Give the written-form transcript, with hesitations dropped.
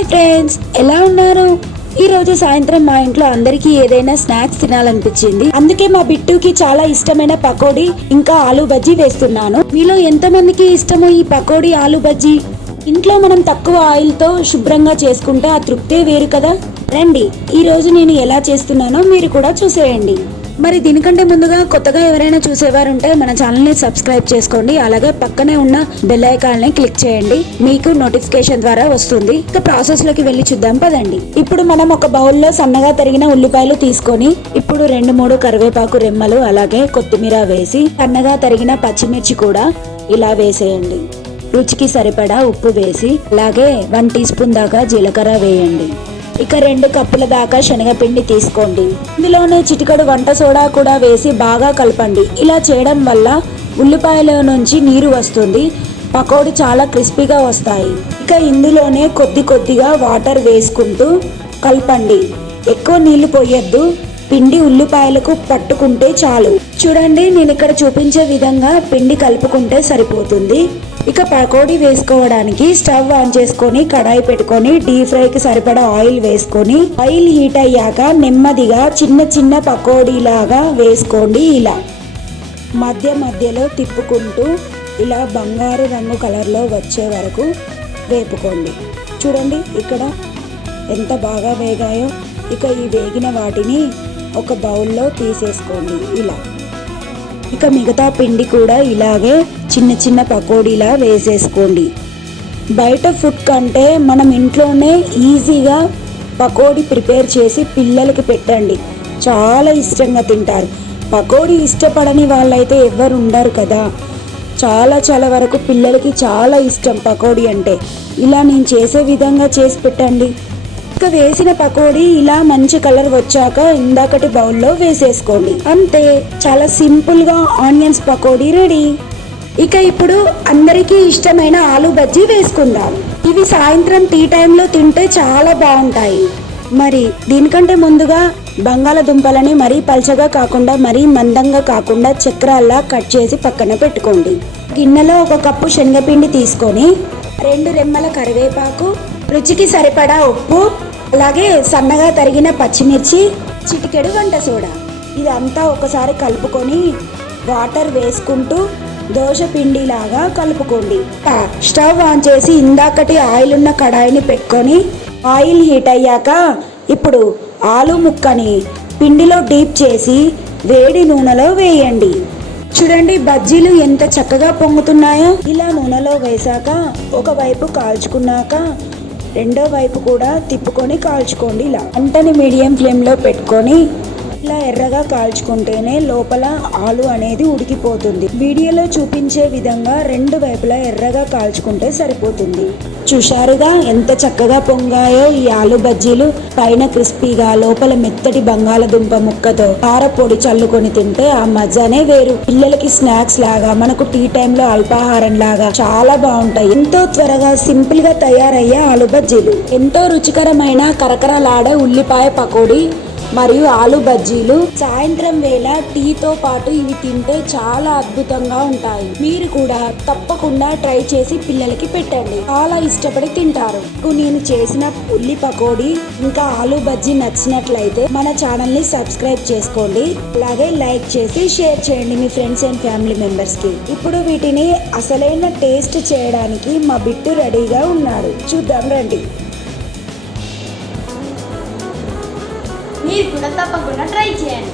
Hi friends, ఎలా ఉన్నారు? ఈ రోజు సాయంత్రం మా ఇంట్లో అందరికీ ఏదైనా స్నాక్స్ తినాలనిపించింది. అందుకే మా బిట్టుకి చాలా ఇష్టమైన పకోడీ ఇంకా ఆలూ బజ్జీ వేస్తున్నాను. మీలో ఎంతమందికి ఇష్టమో ఈ పకోడీ ఆలూ బజ్జీ? ఇంట్లో మనం తక్కువ ఆయిల్ తో శుభ్రంగా చేసుకుంటే ఆ తృప్తే వేరు కదా. రండి, ఈ రోజు నేను ఎలా చేస్తున్నానో మీరు కూడా చూసేయండి. మరి దీనికంటే ముందుగా కొత్తగా ఎవరైనా చూసేవారుంటే మన ఛానల్ని సబ్స్క్రైబ్ చేసుకోండి. అలాగే పక్కనే ఉన్న బెల్ ఐకాన్ని క్లిక్ చేయండి, మీకు నోటిఫికేషన్ ద్వారా వస్తుంది. ఇక ప్రాసెస్ లోకి వెళ్ళి చూద్దాం పదండి. ఇప్పుడు మనం ఒక బౌల్లో సన్నగా తరిగిన ఉల్లిపాయలు తీసుకొని ఇప్పుడు 2-3 కరివేపాకు రెమ్మలు అలాగే కొత్తిమీర వేసి సన్నగా తరిగిన పచ్చిమిర్చి కూడా ఇలా వేసేయండి. రుచికి సరిపడా ఉప్పు వేసి అలాగే 1 టీ స్పూన్ దాకా జీలకర్ర వేయండి. ఇక 2 కప్పుల దాకా శనగపిండి తీసుకోండి. ఇందులోనే చిటికెడు వంట సోడా కూడా వేసి బాగా కలపండి. ఇలా చేయడం వల్ల ఉల్లిపాయల నుంచి నీరు వస్తుంది, పకోడీ చాలా క్రిస్పీగా వస్తాయి. ఇక ఇందులోనే కొద్దిగా వాటర్ వేసుకుంటూ కలపండి. ఎక్కువ నీళ్లు పోయొద్దు, పిండి ఉల్లిపాయలకు పట్టుకుంటే చాలు. చూడండి, నేను ఇక్కడ చూపించే విధంగా పిండి కలుపుకుంటే సరిపోతుంది. ఇక పకోడీ వేసుకోవడానికి స్టవ్ ఆన్ చేసుకొని కడాయి పెట్టుకొని డీప్ ఫ్రైకి సరిపడా ఆయిల్ వేసుకొని ఆయిల్ హీట్ అయ్యాక నెమ్మదిగా చిన్న పకోడీ లాగా వేసుకోండి. ఇలా మధ్యలో తిప్పుకుంటూ ఇలా బంగారు రంగు కలర్లో వచ్చే వరకు వేపుకోండి. చూడండి ఇక్కడ ఎంత బాగా వేగాయో. ఇక ఈ వేగిన వాటిని ఒక బౌల్లో తీసేసుకోండి ఇలా. ఇక మిగతా పిండి కూడా ఇలాగే చిన్న పకోడీలా వేసేసుకోండి. బయట ఫుడ్ కంటే మనం ఇంట్లోనే ఈజీగా పకోడీ ప్రిపేర్ చేసి పిల్లలకి పెట్టండి, చాలా ఇష్టంగా తింటారు. పకోడీ ఇష్టపడని వాళ్ళైతే ఎవ్వరు ఉండరు కదా. చాలా వరకు పిల్లలకి చాలా ఇష్టం పకోడీ అంటే. ఇలా నేను చేసే విధంగా చేసి పెట్టండి. ఇక వేసిన పకోడీ ఇలా మంచి కలర్ వచ్చాక ఇందాకటి బౌల్లో వేసేసుకోండి. అంతే, చాలా సింపుల్ గా ఆనియన్స్ పకోడీ రెడీ. ఇక ఇప్పుడు అందరికీ ఇష్టమైన ఆలూ బజ్జీ వేసుకుందాం. ఇవి సాయంత్రం టీ టైంలో తింటే చాలా బాగుంటాయి. మరి దీనికంటే ముందుగా బంగాళదుంపలని మరీ పల్చగా కాకుండా మరీ మందంగా కాకుండా చక్రాల్లా కట్ చేసి పక్కన పెట్టుకోండి. గిన్నెలో 1 కప్పు శనగపిండి తీసుకొని 2 రెమ్మల కరివేపాకు, రుచికి సరిపడా ఉప్పు, అలాగే సన్నగా తరిగిన పచ్చిమిర్చి, చిటికెడు వంట సోడా, ఇదంతా ఒకసారి కలుపుకొని వాటర్ వేసుకుంటూ దోశ పిండిలాగా కలుపుకోండి. స్టవ్ ఆన్ చేసి ఇందాకటి ఆయిల్ ఉన్న కడాయిని పెట్టుకొని ఆయిల్ హీట్ అయ్యాక ఇప్పుడు ఆలు ముక్కని పిండిలో డీప్ చేసి వేడి నూనెలో వేయండి. చూడండి, బజ్జీలు ఎంత చక్కగా పొంగుతున్నాయో. ఇలా నూనెలో వేసాక ఒకవైపు కాల్చుకున్నాక రెండో వైపు కూడా తిప్పుకొని కాల్చుకోండి. ఇలా మంటని మీడియం ఫ్లేమ్లో పెట్టుకొని ఇలా ఎర్రగా కాల్చుకుంటేనే లోపల ఆలు అనేది ఉడికిపోతుంది. వీడియోలో చూపించే విధంగా 2 వైపులా ఎర్రగా కాల్చుకుంటే సరిపోతుంది. చూశారుగా ఎంత చక్కగా పొంగాయో ఈ ఆలు బజ్జీలు. పైన క్రిస్పీగా, లోపల మెత్తటి బంగాళదుంప ముక్కతో కారపొడి చల్లుకొని తింటే ఆ మజానే వేరు. పిల్లలకి స్నాక్స్ లాగా, మనకు టీ టైంలో అల్పాహారం లాగా చాలా బాగుంటాయి. ఎంతో త్వరగా సింపుల్ గా తయారయ్యే ఆలు బజ్జీలు, ఎంతో రుచికరమైన కరకరలాడే ఉల్లిపాయ పకోడీ మరియు ఆలు బజ్జీలు సాయంత్రం వేళ టీతో పాటు ఇవి తింటే చాలా అద్భుతంగా ఉంటాయి. మీరు కూడా తప్పకుండా ట్రై చేసి పిల్లలకి పెట్టండి, చాలా ఇష్టపడి తింటారు. నేను చేసిన ఉల్లి పకోడీ ఇంకా ఆలు బజ్జీ నచ్చినట్లయితే మన ఛానల్ ని సబ్స్క్రైబ్ చేసుకోండి, అలాగే లైక్ చేసి షేర్ చేయండి మీ ఫ్రెండ్స్ అండ్ ఫ్యామిలీ మెంబర్స్ కి. ఇప్పుడు వీటిని అసలైన టేస్ట్ చేయడానికి మా బిట్టు రెడీగా ఉన్నాడు, చూద్దాం రండి. మీరు కూడా తప్పకుండా ట్రై చేయండి.